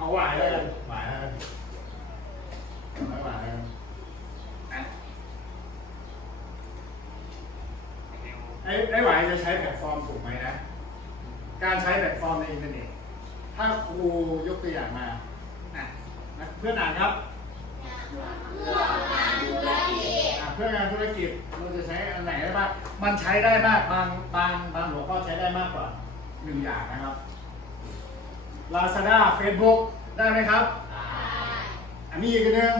เอาหวายแล้วกันหวายแล้วกันเอาหวายแล้วกันไอ้ไอ้หวายจะใช้แพลตฟอร์มถูกไหมนะ การใช้แพลตฟอร์มในอินเทอร์เน็ต ถ้าครูยกตัวอย่างมาเพื่อนอ่านครับเพื่องานธุรกิจเพื่องานธุรกิจเราจะใช้อันไหนได้บ้าง มันใช้ได้มากบางบางบางหัวข้อใช้ได้มากกว่าหนึ่งอย่างนะครับ Lazada Facebook ได้ไหมครับ อันนี้อีกอันหนึ่ง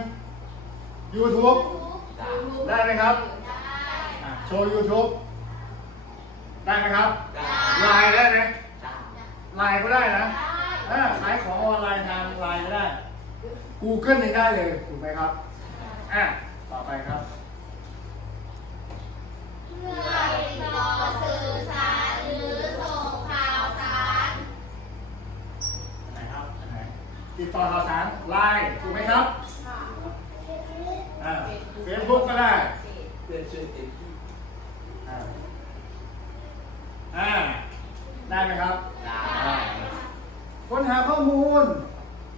YouTube ได้ไหมครับได้อะโชว์ YouTube ได้ไหมครับไลน์ได้ไหมไลน์ก็ได้นะเออขายของออนไลน์ทางไลน์ก็ได้ Google ยังได้เลย ถูกไหมครับ อะ ต่อไปครับเพื่อติดต่อสื่อ ติดต่อข่าวสารไลน์ถูกไหมครับอ่าเฟซบุ๊กก็ได้อนช่วยเต็มที่อ่าได้ไหมครับ ได้ค้นหาข้อมูล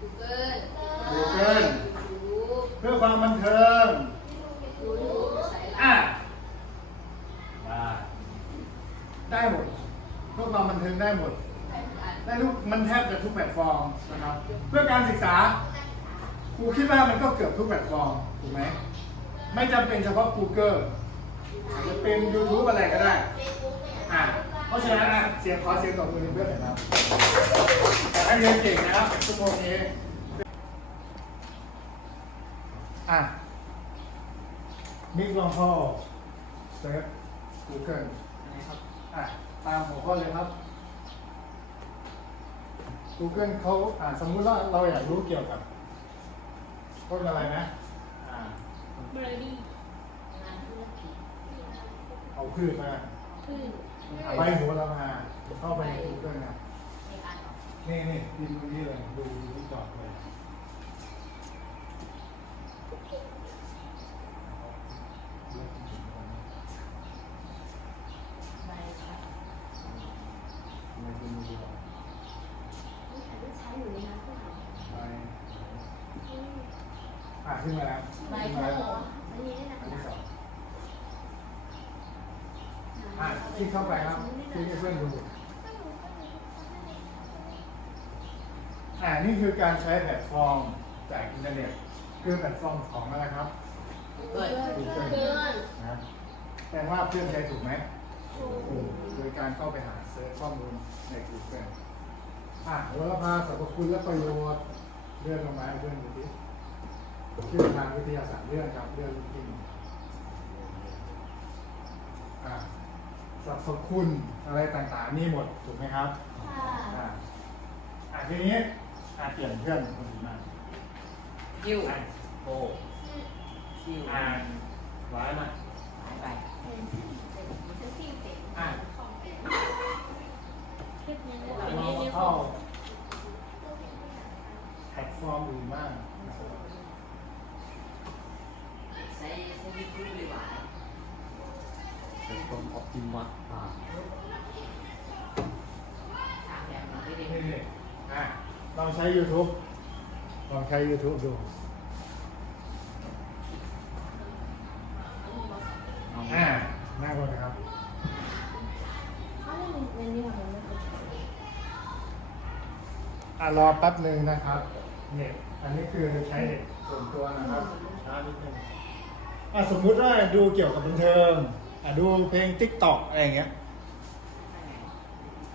กูเกิล Google เพื่อความบันเทิงอ่าได้หมดเพื่อความบันเทิงได้หมด ได้ทุกมันแทบจะทุกแพลตฟอร์มนะครับเพื่อการศึกษาครูคิดว่ามันก็เกือบทุกแพลตฟอร์มถูกไหมไม่จำเป็นเฉพาะ Google อาจจะเป็น YouTube อะไรก็ได้อะเพราะฉะนั้นนะเสียงขอเสียงตบมือเพื่อนหน่อยครับแต่ให้เรียนเก่งนะครับชั่วโมงนี้อะมิกลองเข้าเซิร์ช Google นะครับอะตามหัวข้อเลยครับ Google เขาอ่าสมมุติว่าเราอยากรู้เกี่ยวกับต้นอะไรนะอ่าบริดีงานธุรกิจเอาพืชมาขึ้นใบโหัวเรามาเข้าไปใน Google นะในการออกนี่นี่พิมพ์ตรงนี้เลยดูดูที่จอดเลย ใบค่ะ ทำไมคุณดูอะ นี่ค่ะที่ใช้อยู่ในนั้นก็หา ใบ อะขึ้นมาแล้วใบขึ้นโพมาแล้วอันนี้ได้อันนะที่สองอะคลิกเข้าไปครับคลิกให้เพื่อนดูอ่านี่คือการใช้แพลตฟอร์มจากอินเทอร์เน็ตคือแพลตฟอร์มของอะไรครับเพื่อน Google เพื่อนนะครับแต่ว่าเพื่อนใช้ถูกไหมถูกโดยการเข้าไปหาเซิร์ชข้อมูลใน Google อะแล้วก็พาสรรพคุณและประโยชน์เลื่อนลงมาให้เพื่อนดูดิ ชื่อทางวิทยาศาสตร์เลื่อนครับเลื่อนจริงอะสรรพคุณอะไรต่างๆ นี่หมดถูกไหมครับค่ะอะอะทีนี้อะเปลี่ยนเพื่อนคนอื่นมาคิวอะโบคิวอ่านไว้มาหายไปอะคลิปนี้เราเรามาไม่ได้เข้าแพลตฟอร์มอื่นบ้าง ใช้ใช้ยูทูบดีกว่าเป็นคนออปติมัสอ่าถามแบบนี้ไม่ได้นี่นี่อะลองใช้ YouTube ลองใช้ YouTube ดูเอาอ่าหน้าก่อนนะครับเขาไม่มีเป็นนี่ค่ะมันไม่เป็นอะรอแป๊บหนึ่งนะครับ เน็ตอันนี้คือใช้เน็ตส่วนตัวนะครับช้านิดนึง อะสมมุติว่าดูเกี่ยวกับบันเทิงอะดูเพลง TikTok อะไรอย่างเงี้ย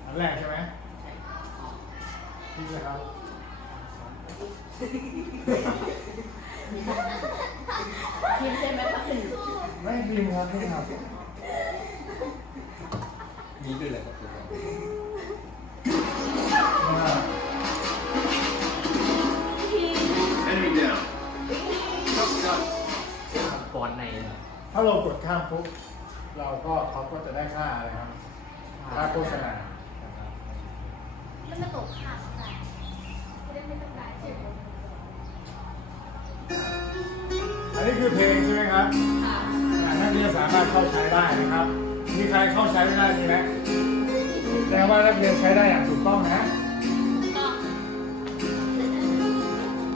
อันแรกใช่ไหมนี่เลยครับคลิปใช่ไหมคะถึงไม่พิมพ์ครับไม่ครับ มีด้วยแหละครับ อนต์ในถ้าเรากดข้ามปุ๊บเราก็เขาก็จะได้ค่าอะไรครับค่าโฆษณานะครับมันจะตกข่าวอะไรจะได้ไม่ต้องรายชื่ออันนี้คือเพลงใช่ไหมครับค่ะอ่านักเรียนสามารถเข้าใช้ได้นะครับ มีใครเข้าใช้ไม่ได้มีไหมแสดงว่านักเรียนใช้ได้อย่างถูกต้องนะ